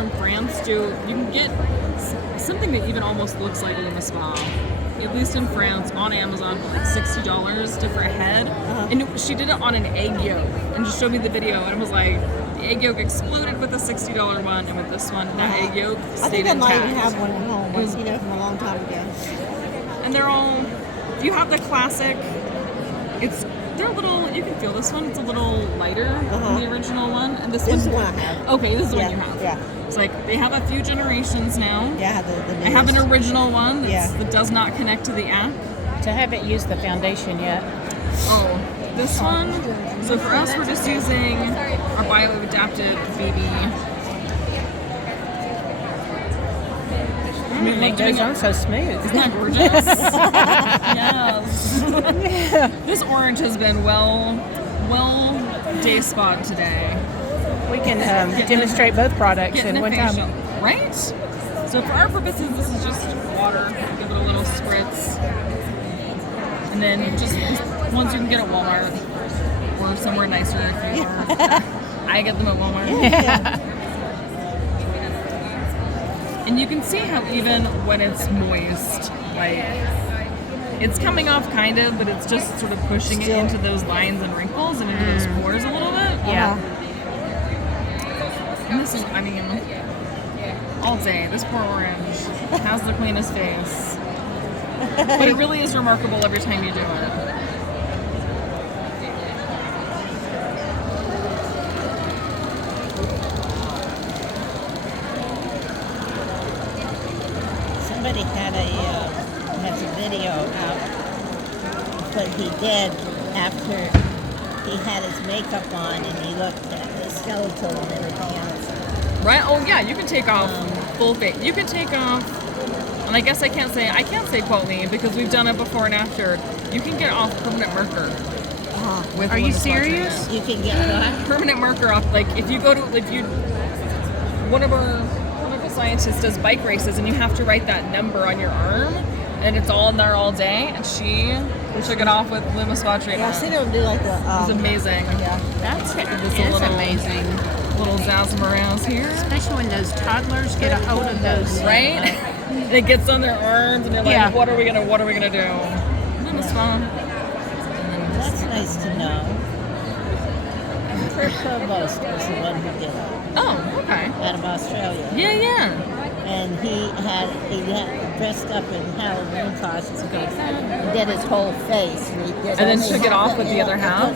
from France you can get something that even almost looks like LumiSpa, at least in France, on Amazon for like $60 different head. And she did it on an egg yolk and just showed me the video, and it was like the egg yolk exploded with the $60 one, and with this one, that egg yolk stayed I intact. might even have one at home, from a long time ago. And they're all, if you have the classic, they're a little, you can feel this one, it's a little lighter than the original one. And this is the one I have. Okay, this is the one you have. Yeah. It's like, they have a few generations now. Yeah, I have an original one that does not connect to the app. So I haven't used the foundation yet. Oh, this one, so for us, we're just using our bio-adapted BB. It goes on so smooth. Isn't that gorgeous? Yes. This orange has been well day spot today. We can demonstrate both products Getting in a one facial, time. right? So for our purposes, this is just water. Give it a little spritz. And then just ones you can get at Walmart or somewhere nicer if you are. I get them at Walmart. Yeah. And you can see how even when it's moist, like, it's coming off kind of, but it's just sort of pushing it into those lines and wrinkles and into those pores a little bit. Yeah. And this is, I mean, all day, this poor orange has the cleanest face. But it really is remarkable every time you do it. Somebody has a video out what he did after he had his makeup on and he looked at the skeletal and everything else. Right? Oh yeah, you can take off full face. You can take off, and I guess I can't say quote me because we've done it before and after. You can get off permanent marker. With Are you LumiSpa serious? treatment. You can get what? Permanent marker off. Like if you go to one of our clinical scientists does bike races and you have to write that number on your arm, and it's all in there all day. And she took it off with LumiSpa treatment. Yeah, I've seen him do like the. It's amazing. Yeah. That's little- amazing. Little Zazamaraz here. Especially when those toddlers get a hold of those. Right? It gets on their arms and they're like, Yeah. what are we gonna do? LumiSpa. That's nice to know. Kurt Provost was the one who did it Oh, okay. out of Australia. Yeah. And he had dressed up in Halloween costume. He did his whole face. And then took it off with the other half?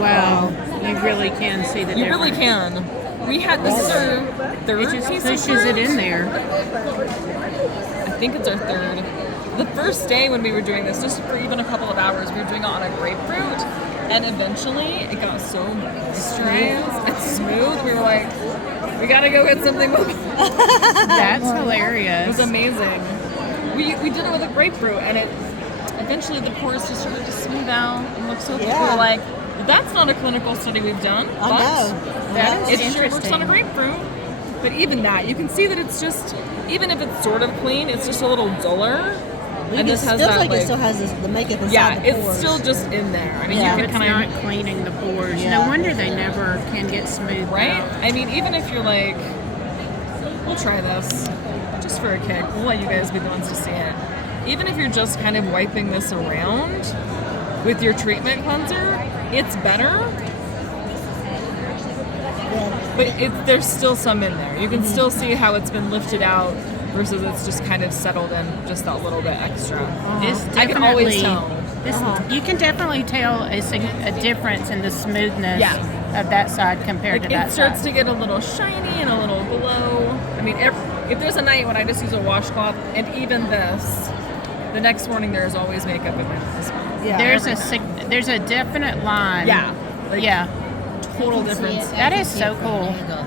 Wow, you really can see the You difference. really can. We had this is our third It just piece of pushes fruit. it in there. I think it's our third. The first day when we were doing this, just for even a couple of hours, we were doing it on a grapefruit, and eventually it got so moisturized and smooth. We were like, we gotta go get something with it. That's It hilarious. was amazing. We did it with a grapefruit, and it eventually the pores just started to smooth out and look so good. We were like, that's not a clinical study we've done, I know. That is it sure works on a interesting. grapefruit. But even that, you can see that it's just, even if it's sort of clean, it's just a little duller. And this has that, it still has the makeup inside yeah, the pores. it's still just in there. I mean, Yeah. you It's can kind not of, cleaning the pores. Yeah. No wonder they never can get smooth. right? out. I mean, even if you're like, we'll try this just for a kick. We'll let you guys be the ones to see it. Even if you're just kind of wiping this around with your treatment cleanser, it's better. But there's still some in there. You can still see how it's been lifted out versus it's just kind of settled in just that little bit extra. This I can always definitely- tell. This, You can definitely tell a difference in the smoothness Yeah. of that side compared Like to that it starts side. to get a little shiny and a little glow. I mean, if there's a night when I just use a washcloth and even this, the next morning there's always makeup in my eyes. Yeah. There's a definite line. Yeah. Like, Yeah. Total difference. That is so cool. There you go.